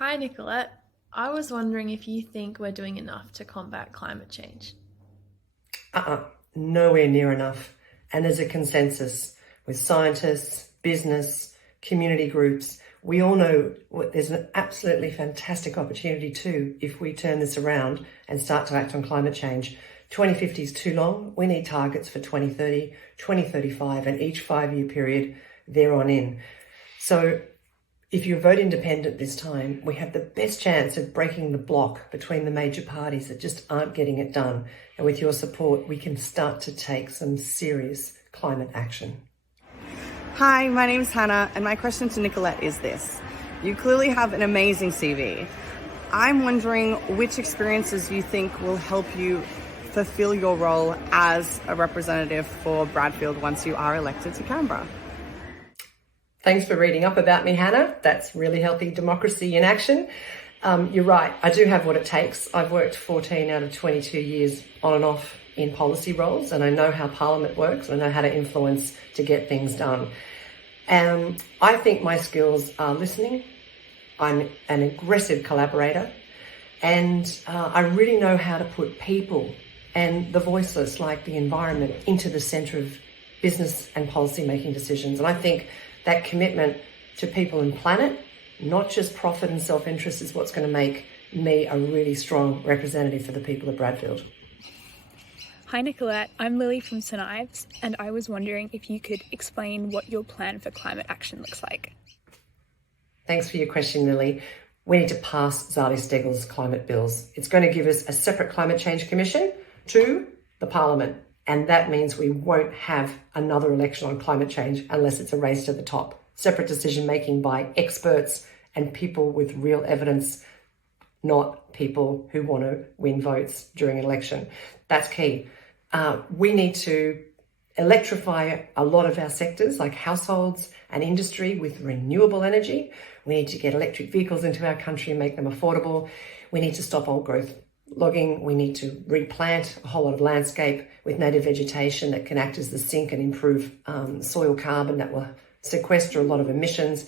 Hi, Nicolette. I was wondering if you think we're doing enough to combat climate change. Uh-uh, Nowhere near enough. And there's a consensus with scientists, business, community groups. We all know there's an absolutely fantastic opportunity too if we turn this around and start to act on climate change. 2050 is too long. We need targets for 2030, 2035, and each 5-year period there on in. So if you vote independent this time, we have the best chance of breaking the block between the major parties that just aren't getting it done. And with your support, we can start to take some serious climate action. Hi, my name's Hannah, and my question to Nicolette is this. You clearly have an amazing CV. I'm wondering which experiences you think will help you fulfill your role as a representative for Bradfield once you are elected to Canberra. Thanks for reading up about me, Hannah. That's really healthy democracy in action. You're right, I do have what it takes. I've worked 14 out of 22 years on and off in policy roles, and I know how Parliament works, and I know how to influence to get things done. I think my skills are listening. I'm an aggressive collaborator, and I really know how to put people and the voiceless, like the environment, into the centre of business and policy making decisions. And I think that commitment to people and planet, not just profit and self-interest, is what's going to make me a really strong representative for the people of Bradfield. Hi Nicolette, I'm Lily from St Ives, and I was wondering if you could explain what your plan for climate action looks like. Thanks for your question, Lily. We need to pass Zali Steggall's climate bills. It's going to give us a separate climate change commission to the Parliament. And that means we won't have another election on climate change unless it's a race to the top. Separate decision making by experts and people with real evidence, not people who want to win votes during an election. That's key. We need to electrify a lot of our sectors, like households and industry, with renewable energy. We need to get electric vehicles into our country and make them affordable. We need to stop old growth logging. We need to replant a whole lot of landscape with native vegetation that can act as the sink and improve soil carbon that will sequester a lot of emissions.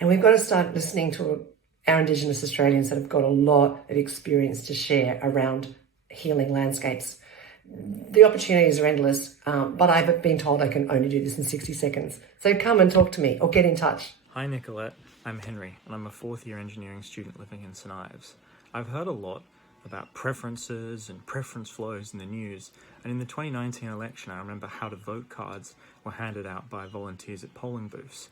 And we've got to start listening to our Indigenous Australians that have got a lot of experience to share around healing landscapes. The opportunities are endless, but I've been told I can only do this in 60 seconds. So come and talk to me or get in touch. Hi Nicolette, I'm Henry and I'm a 4th year engineering student living in St Ives. I've heard a lot about preferences and preference flows in the news, and in the 2019 election I remember how to vote cards were handed out by volunteers at polling booths,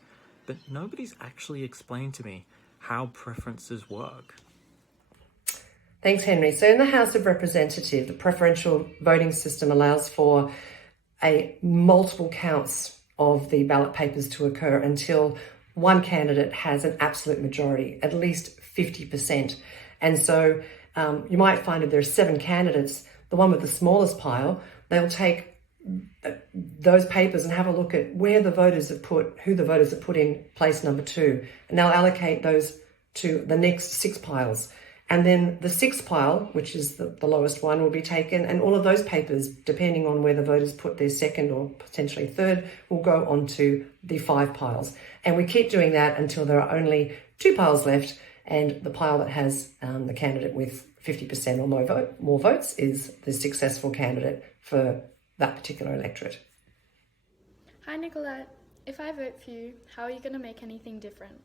but nobody's actually explained to me how preferences work. Thanks, Henry. So in the House of Representatives, the preferential voting system allows for a multiple counts of the ballot papers to occur until one candidate has an absolute majority, at least 50%. And so you might find if there are 7 candidates, the one with the smallest pile, they'll take those papers and have a look at who the voters have put in place number 2, and they'll allocate those to the next 6 piles. And then the 6th pile, which is the lowest one, will be taken, and all of those papers, depending on where the voters put their 2nd or potentially 3rd, will go onto the 5 piles. And we keep doing that until there are only 2 piles left, and the pile that has the candidate with 50% or more votes is the successful candidate for that particular electorate. Hi Nicolette, if I vote for you, how are you going to make anything different?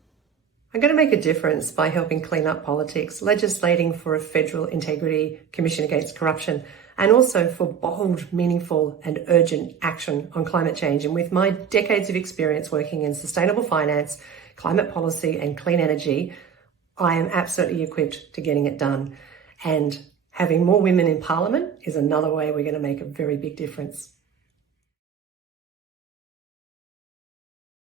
I'm going to make a difference by helping clean up politics, legislating for a federal integrity commission against corruption, and also for bold, meaningful and urgent action on climate change. And with my decades of experience working in sustainable finance, climate policy and clean energy, I am absolutely equipped to getting it done. And having more women in Parliament is another way we're going to make a very big difference.